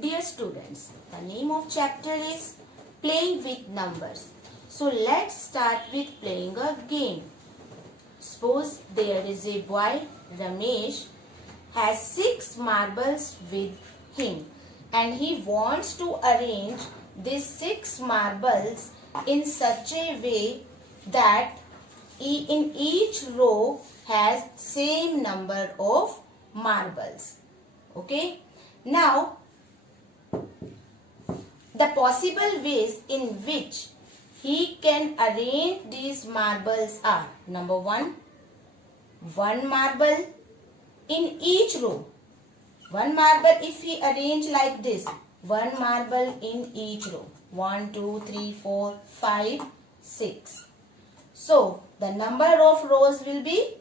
Dear students, the name of chapter is Playing with Numbers. So let's start with playing a game. Suppose there is a boy, Ramesh, has 6 marbles with him and he wants to arrange these 6 marbles in such a way that in each row has same number of marbles. Okay. Now, the possible ways in which he can arrange these marbles are: number 1, one marble in each row. One marble, if he arrange like this, one marble in each row. 1, 2, 3, 4, 5, 6. So, the number of rows will be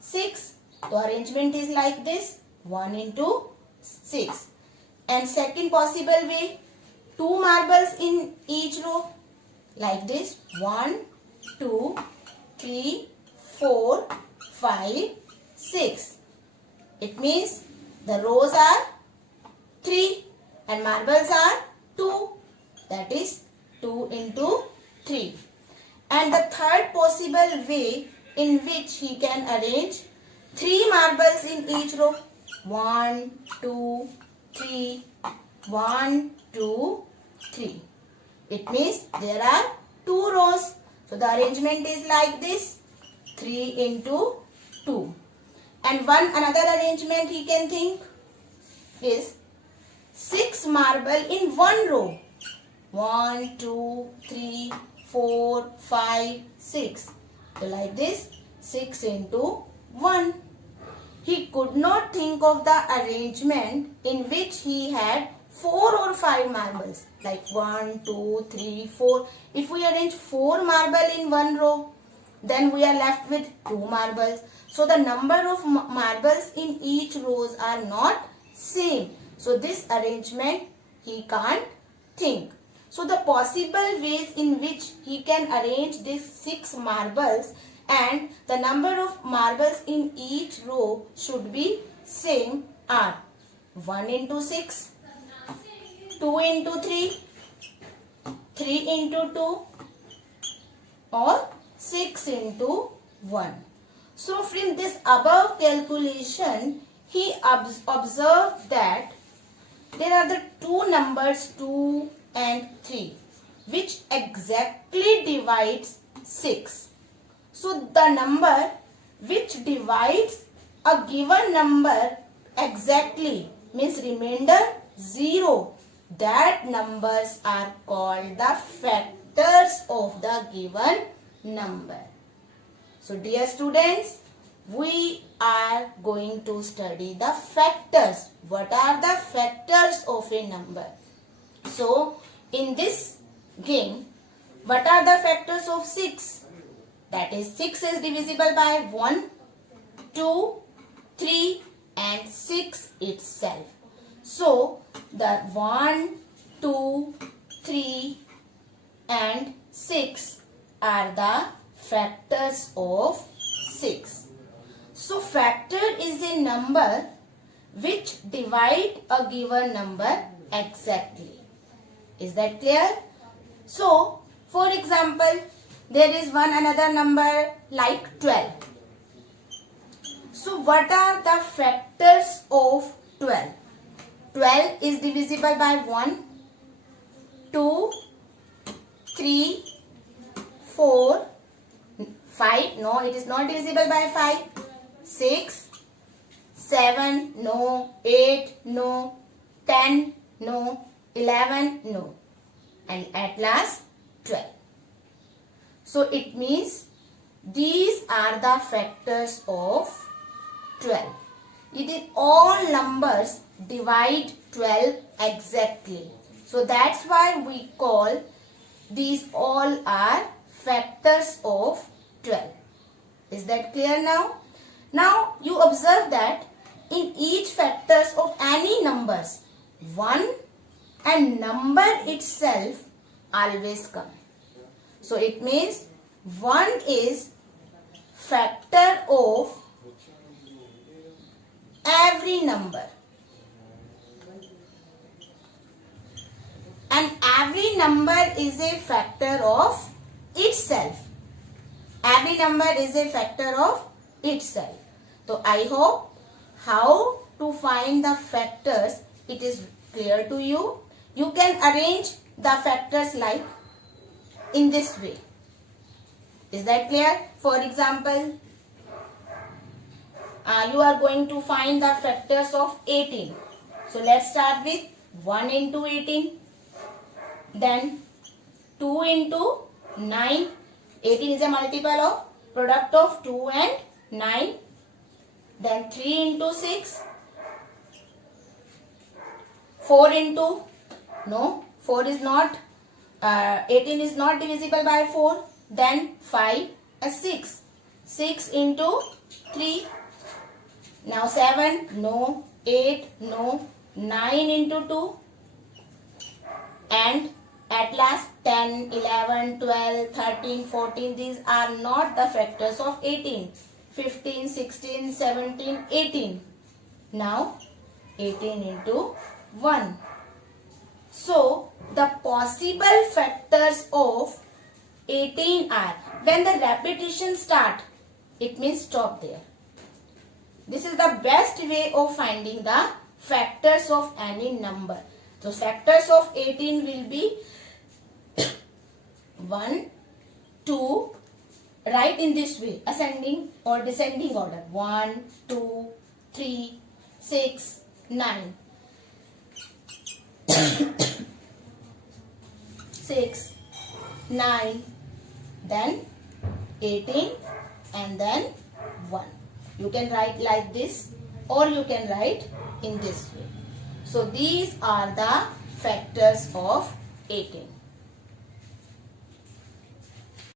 6. The arrangement is like this, 1 into 6. And second possible way, 2 marbles in each row, like this, 1, 2, 3, 4, 5, 6. It means the rows are 3 and marbles are 2. That is 2 into 3. And the third possible way in which he can arrange 3 marbles in each row. 1, 2, 3, 1, 2, 3. It means there are 2 rows. So the arrangement is like this, 3 into 2. And another arrangement he can think is 6 marble in one row. 1, 2, 3, 4, 5, 6. So like this, 6 into 1. He could not think of the arrangement in which he had 4 or 5 marbles, like 1, 2, 3, 4. If we arrange 4 marbles in one row, then we are left with 2 marbles. So the number of marbles in each rows are not same. So this arrangement he can't think. So the possible ways in which he can arrange these 6 marbles and the number of marbles in each row should be same are 1 into 6, 2 into 3, 3 into 2 or 6 into 1. So from this above calculation, he observed that there are the 2 numbers 2 and 3 which exactly divides 6. So the number which divides a given number exactly means remainder 0. That numbers are called the factors of the given number. So dear students, we are going to study the factors. What are the factors of a number? So in this game, what are the factors of 6? That is 6 is divisible by 1, 2, 3 and 6 itself. So the 1, 2, 3 and 6 are the factors of 6. So factor is a number which divide a given number exactly. Is that clear? So for example, there is another number like 12. So what are the factors of 12? 12 is divisible by 1, 2, 3, 4, 5. No, it is not divisible by 5. 6, 7. No. 8. No. 10. No. 11. No. And at last 12. So it means these are the factors of 12. It is all numbers divide 12 exactly. So that's why we call these all are factors of 12. Is that clear now? Now you observe that in each factors of any numbers, 1 and number itself always come. So it means 1 is factor of every number. every number is a factor of itself. Every number is a factor of itself. So I hope how to find the factors, it is clear to you. You can arrange the factors like in this way. Is that clear? For example, you are going to find the factors of 18. So let's start with 1 into 18. Then 2 into 9. 18 is a multiple of product of 2 and 9. Then 3 into 6. 4 into, no, 4 is not, 18 is not divisible by 4. Then 5 and 6. 6 into 3. Now 7, no. 8, no. 9 into 2. And at last 10, 11, 12, 13, 14. These are not the factors of 18. 15, 16, 17, 18. Now 18 into 1. So the possible factors of 18 are, when the repetition start, it means stop there. This is the best way of finding the factors of any number. So factors of 18 will be 1, 2, write in this way, ascending or descending order. 1, 2, 3, 6, 9. 6, 9, then 18 and then 1. You can write like this or you can write in this way. So these are the factors of 18.